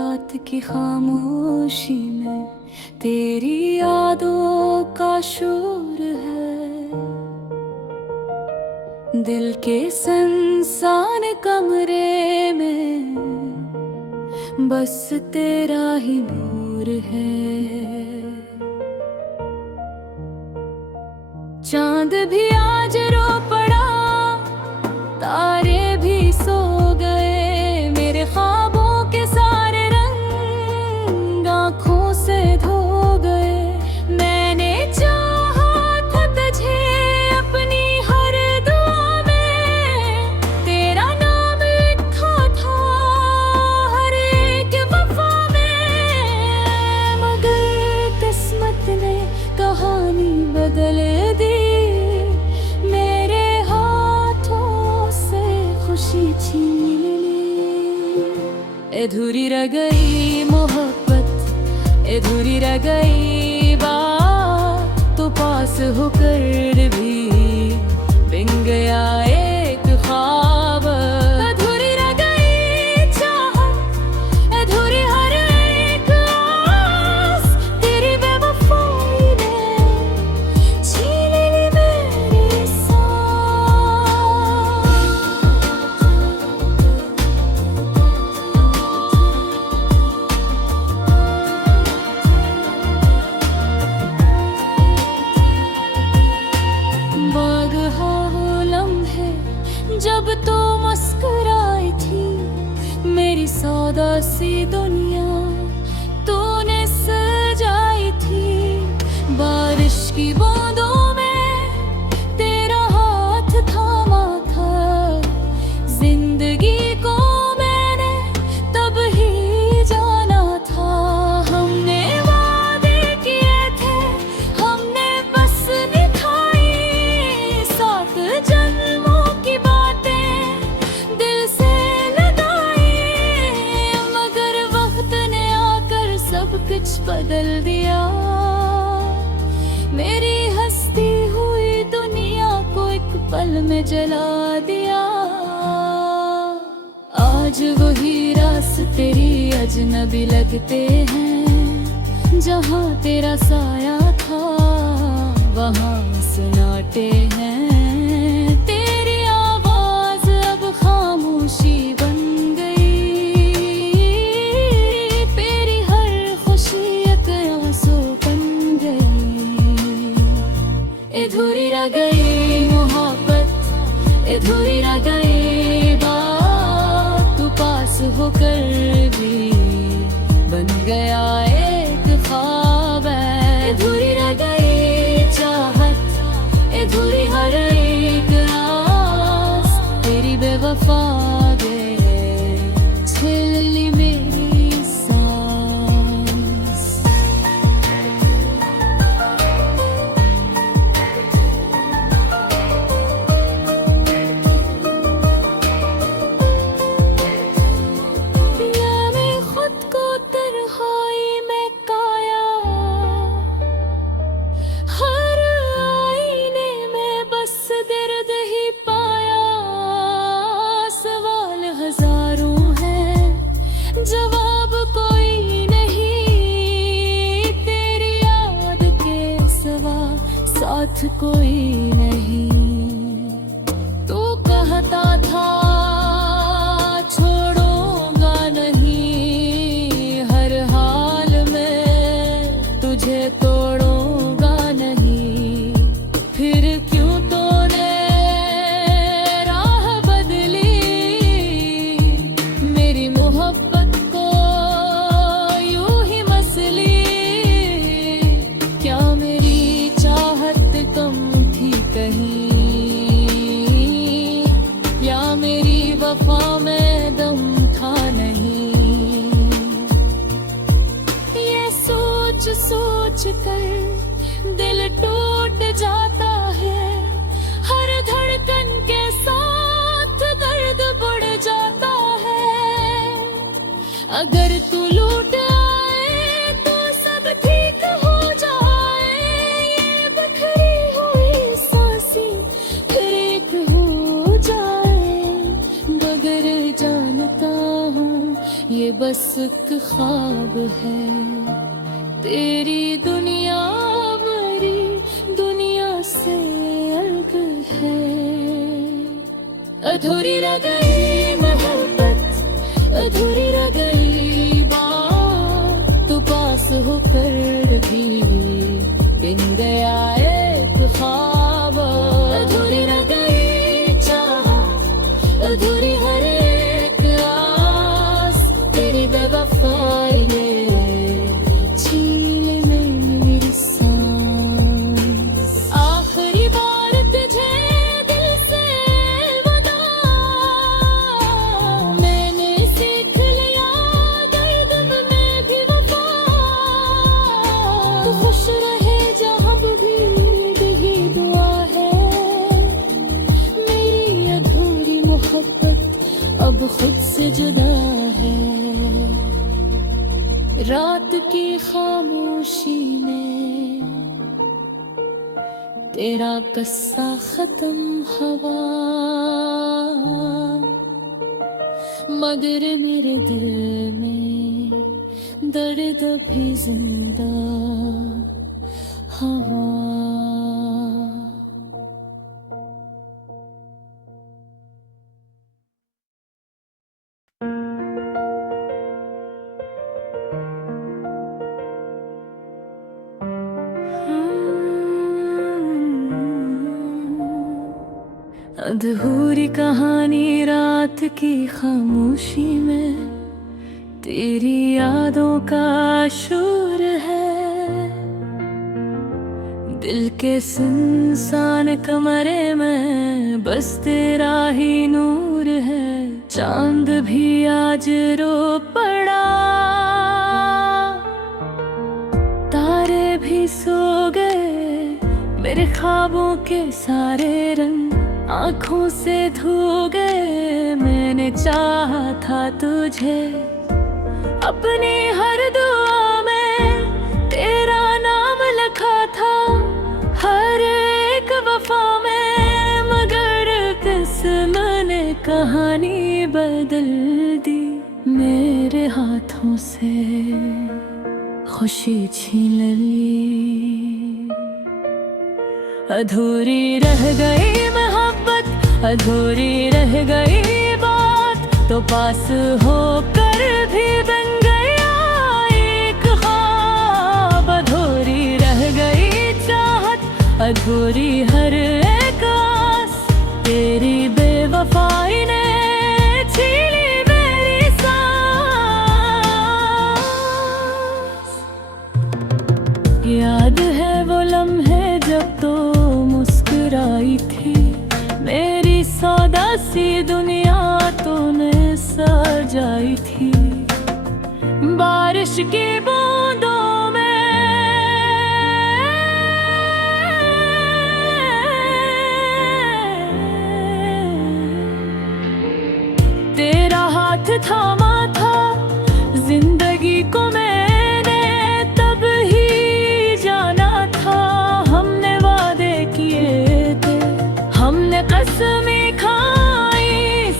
रात की खामोशी में तेरी यादों का शोर है। दिल के सुनसान कमरे में बस तेरा ही नूर है। चांद भी आज रो पड़ा, तारे भी सो गए, मेरे ख्वाबों के सारे रंग आँखों से धो गए। मैंने चाहा था तुझे अपनी हर दुआ में, तेरा नाम लिखा था हर एक वफा में, मगर किस्मत ने कहानी बदल दी। अधूरी रह गई मोहब्बत, अधूरी रह गई बात, तो पास होकर भी बिन गया एक ख्वाब। अधूरी रह गई चाहत, अधूरी हर एक आस, तेरी बेवफाई ने छीन ली मेरी सांस। जब तो मुस्कुराई थी मेरी सौदा सी दुनिया तूने सजाई थी। बारिश की बूंदों में तेरा हाथ थामा था, जिंदगी को मैंने तब ही जाना था। हमने वादे किए थे, हमने बस निभाई, 7 जन्मों की कुछ बदल दिया। मेरी हंसती हुई दुनिया को एक पल में जला दिया। आज वही रास्ते तेरी अजनबी लगते हैं, जहाँ तेरा साया था वहाँ सन्नाटे हैं। तेरी आवाज अब खामोशी बन अधूरी रह गई मोहब्बत, अधूरी रह गई बात, तू पास होकर भी बन गया एक ख्वाब। अधूरी रह गई चाहत, अधूरी हर एक आस, तेरी बेवफा छीन ली मेरी सांस। जवाब कोई नहीं, तेरी याद के सिवा साथ कोई नहीं। तू कहता था छोड़ूंगा नहीं, हर हाल में तुझे तोड़ूंगा नहीं, फिर क्यों तूने राह बदली। मेरी मोहब्बत वफा में दम था नहीं। ये सोच सोच कर दिल टूट जाता है, हर धड़कन के साथ दर्द बढ़ जाता है। अगर तू लूट आए तो सब ठीक हो जाए, ये बखरी हुई सांसें फिर एक हो जाए। मगर जानता हूँ ये बस एक ख्वाब है, तेरी दुनिया मेरी दुनिया से अलग है। अधूरी रह गई मोहब्बत, अधूरी रह गई बात, तू पास होकर भी बिन गया एक ख्वाब। अधूरी रह गई चाहत, अधूरी हर एक आस, तेरी बेवफाई ने छीन ली मेरी सांस। आखिरी बार तुझे दिल से अलविदा, मैंने सीख लिया दर्द में भी वफा। तू खुश रहे जहाँ भी, यही दुआ है। मेरी अधूरी मोहब्बत अब खुद से जुदा है। रात की खामोशी में तेरा कस्सा खत्म हवा, मगर मेरे दिल में दर्द भी जिंदा हवा। अधूरी कहानी रात की खामोशी में तेरी यादों का शोर है। दिल के सुनसान कमरे में बस तेरा ही नूर है। चांद भी आज रो पड़ा, तारे भी सो गए, मेरे ख्वाबों के सारे रंग आँखों से धो गए। मैंने चाहा था तुझे अपनी हर दुआ में, तेरा नाम लिखा था हर एक वफा में, मगर किस्म ने कहानी बदल दी। मेरे हाथों से खुशी छीन ली। अधूरी रह गई मोहब्बत, अधूरी रह गई बात, तो पास होकर भी बन गया एक ख्वाब। अधूरी रह गई चाहत, अधूरी हर एक आस, तेरी बेवफाई ने छीनी मेरी सांस। याद है वो लम्हे जब तो मुस्कुराई थी, मेरी सौदा सी दुनिया तूने सजाई थी। बारिश की बूंदों में तेरा हाथ थामा था, जिंदगी को मैंने तब ही जाना था। हमने वादे किए थे, हमने कसमें खाई,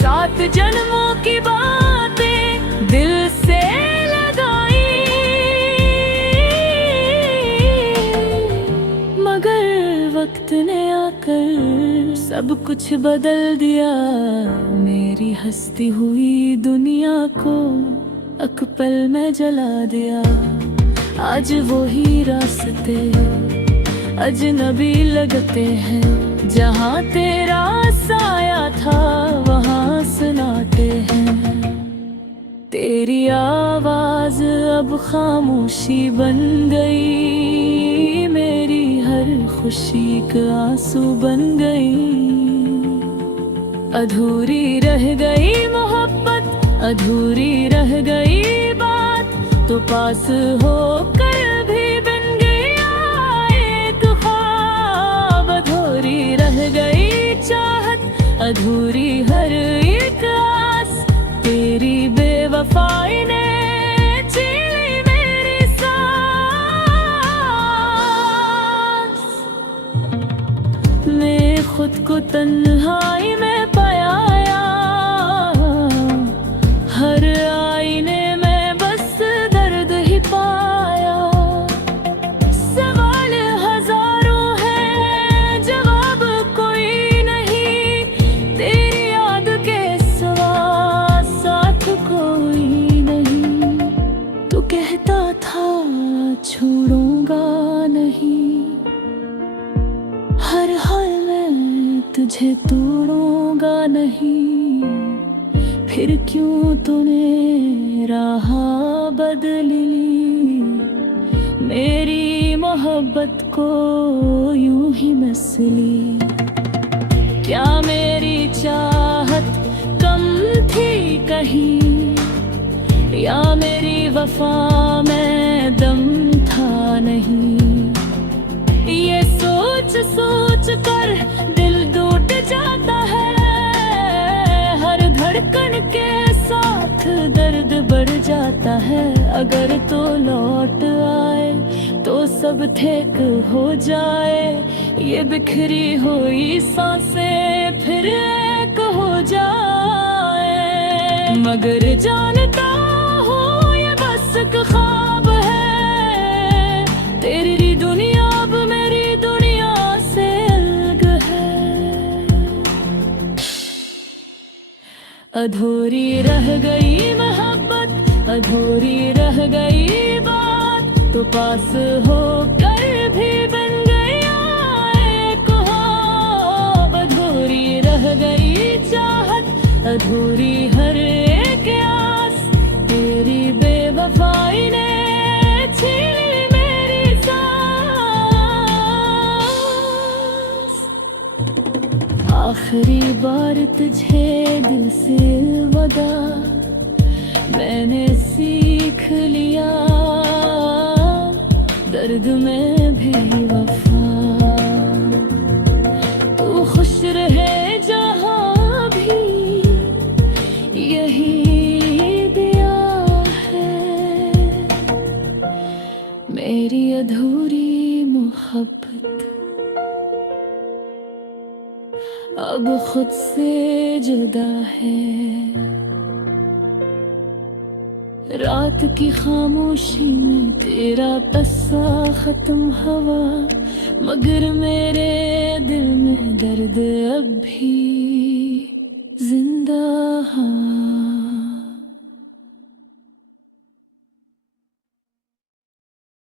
7 जन्मों की बातें दिल से लगाई। मगर वक्त ने आकर सब कुछ बदल दिया, मेरी हंसती हुई दुनिया को एक पल में जला दिया। आज वही रास्ते अजनबी लगते हैं, जहाँ तेरा साया था वहाँ सुनाते हैं। तेरी आवाज अब खामोशी बन गई, मेरी हर खुशी का आंसू बन गई। अधूरी रह गई मोहब्बत, अधूरी रह गई बात, तो पास होकर भी बन गया एक ख्वाब। अधूरी रह गई चाहत, अधूरी हर एक आस, तेरी बेवफाई ने छीनी मेरी सांस। मैं खुद को तन्हाई में पाया, हर आईने में छोड़ूंगा नहीं, हर हाल में तुझे तोड़ूंगा नहीं। फिर क्यों तूने राह बदल ली, मेरी मोहब्बत को यूं ही मसली। क्या मेरी चाहत कम थी कहीं, या मेरी वफा में दम था नहीं। ये सोच सोच कर दिल टूट जाता है, हर धड़कन के साथ दर्द बढ़ जाता है। अगर तो लौट आए तो सब ठीक हो जाए, ये बिखरी हुई सांसें फिर एक हो जाए। मगर जानता हूँ ये बस एक ख्वाब है, तेरी दुनिया अब मेरी दुनिया से अलग है। अधूरी रह गई मोहब्बत, अधूरी रह गई बात, तो पास होकर भी बन गया एक ख्वाब। अधूरी रह गई चाहत, अधूरी हर एक आस, तेरी बेवफाई ने छीनी मेरी सांस। आखिरी बार तुझे दिल से वदा मैंने सीख लिया, दर्द में भी वफा। तू खुश रहे जहाँ भी, यही दिया है मेरी अधूरी मोहब्बत। अब खुद से जुदा है, रात की खामोशी में तेरा किस्सा खत्म हुआ, मगर मेरे दिल में दर्द अब भी जिंदा